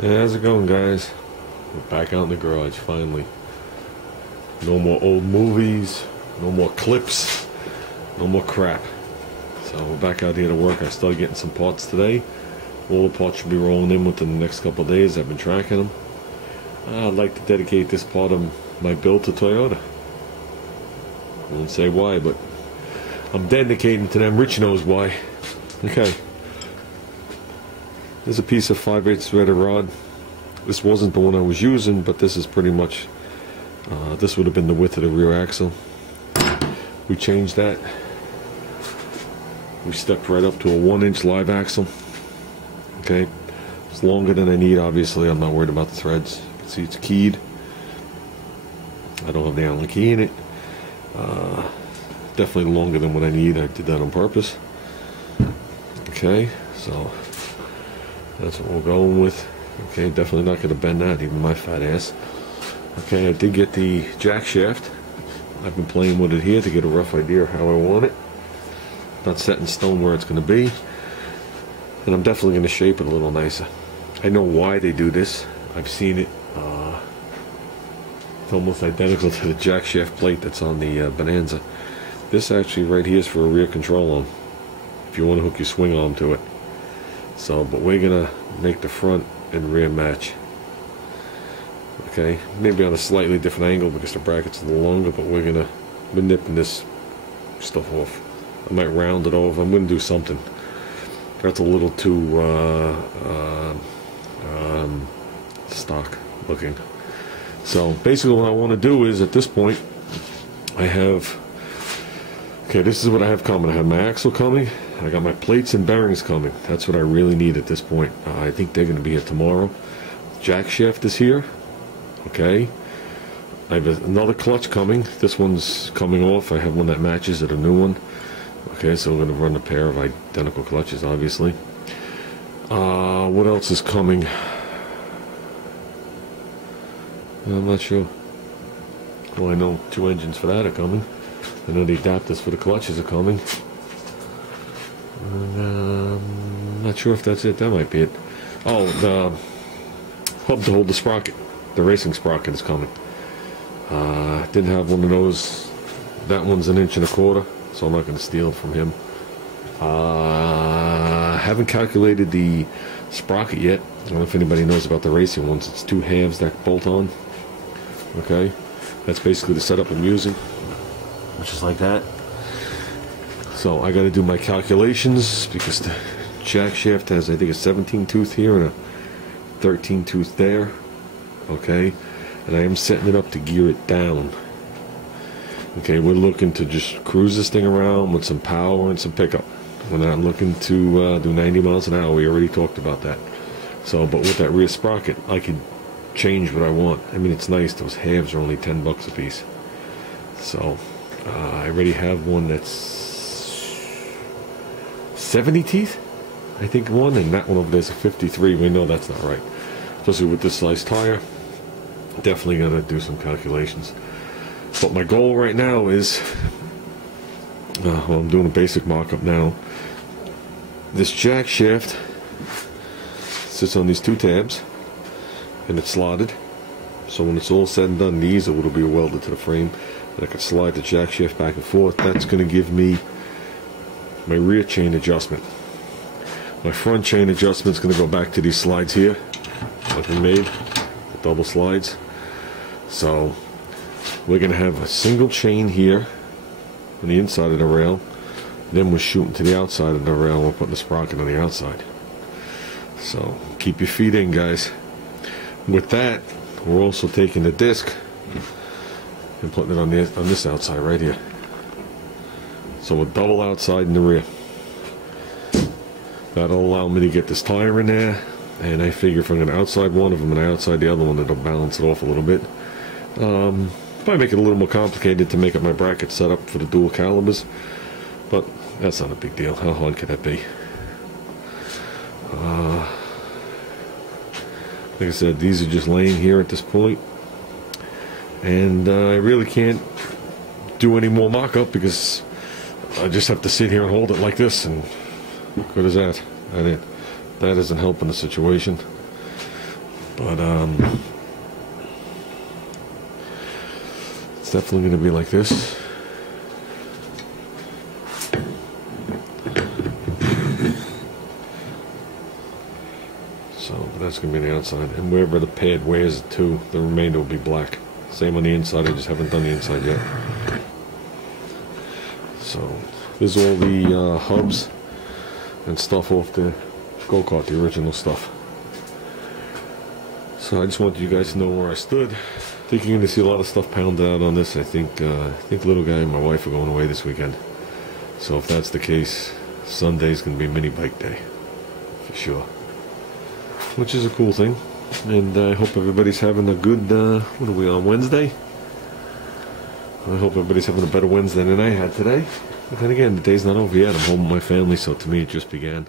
Hey, how's it going, guys? We're back out in the garage finally. No more old movies, no more clips, no more crap. So we're back out here to work. I started getting some parts today. All the parts should be rolling in within the next couple of days. I've been tracking them. I'd like to dedicate this part of my build to Toyota. I won't say why, but I'm dedicating to them. Rich knows why. Okay. There's a piece of 5/8 threaded rod. This wasn't the one I was using, but this is pretty much, this would have been the width of the rear axle. We changed that. We stepped right up to a 1-inch live axle. Okay, it's longer than I need. Obviously, I'm not worried about the threads. You can see it's keyed. I don't have the Allen key in it. Definitely longer than what I need. I did that on purpose. Okay, so that's what we're going with. Okay, definitely not going to bend that, even my fat ass. Okay, I did get the jack shaft. I've been playing with it here to get a rough idea of how I want it. Not set in stone where it's going to be. And I'm definitely going to shape it a little nicer. I know why they do this. I've seen it. It's almost identical to the jack shaft plate that's on the Bonanza. This actually right here is for a rear control arm, if you want to hook your swing arm to it. So, but we're going to make the front and rear match. Okay, maybe on a slightly different angle because the bracket's a little longer, but we're nipping this stuff off. I might round it over. I'm going to do something. That's a little too stock looking. So basically what I want to do is, at this point, I have, okay, this is what I have coming. I have my axle coming. I got my plates and bearings coming. That's what I really need at this point. I think they're going to be here tomorrow. Jack shaft is here. Okay. I have another clutch coming. This one's coming off. I have one that matches it, a new one. Okay, so we're going to run a pair of identical clutches, obviously. What else is coming? I'm not sure. Well, I know 2 engines for that are coming. I know the adapters for the clutches are coming. I'm not sure if that's it. That might be it. Oh, the hub to hold the sprocket. The racing sprocket is coming. Didn't have one of those. That one's 1.25 inches, so I'm not going to steal it from him. Haven't calculated the sprocket yet. I don't know if anybody knows about the racing ones. It's 2 halves that bolt on. Okay, that's basically the setup I'm using, which is like that. So I got to do my calculations because the jack shaft has, I think, a 17 tooth here and a 13 tooth there. Okay, and I am setting it up to gear it down. Okay, we're looking to just cruise this thing around with some power and some pickup. We're not looking to do 90 miles an hour. We already talked about that. So, but with that rear sprocket, I could change what I want. I mean, it's nice. Those halves are only $10 a piece. So, I already have one that's 70 teeth, I think, one, and that one over there's a 53. We know that's not right, especially with this size tire. Definitely gonna do some calculations. But my goal right now is, well, I'm doing a basic mock-up now. This jack shaft sits on these 2 tabs, and it's slotted. So when it's all said and done, these will be welded to the frame, and I can slide the jack shaft back and forth. That's going to give me my rear chain adjustment. My front chain adjustment is going to go back to these slides here, like we made, the double slides. So we're going to have a single chain here on the inside of the rail. Then we're shooting to the outside of the rail and we're putting the sprocket on the outside. So keep your feet in, guys. With that, we're also taking the disc and putting it on this outside right here. So we're double outside in the rear. That'll allow me to get this tire in there, and I figure if I'm going to outside one of them and I outside the other one, it'll balance it off a little bit. Probably make it a little more complicated to make up my bracket setup for the dual calibers, but that's not a big deal. How hard could that be? Like I said, these are just laying here at this point, and I really can't do any more mock-up because I just have to sit here and hold it like this, and what good is that? That isn't helping the situation. But it's definitely going to be like this. So that's going to be the outside, and wherever the pad wears it to, the remainder will be black. Same on the inside, I just haven't done the inside yet. So this is all the hubs and stuff off the go-kart, the original stuff. So I just wanted you guys to know where I stood. I think you're going to see a lot of stuff pounded out on this. I think little guy and my wife are going away this weekend. So if that's the case, Sunday's going to be mini bike day for sure, which is a cool thing. And I hope everybody's having a good, what are we on, Wednesday? I hope everybody's having a better Wednesday than I had today. But then again, the day's not over yet. I'm home with my family, so to me it just began.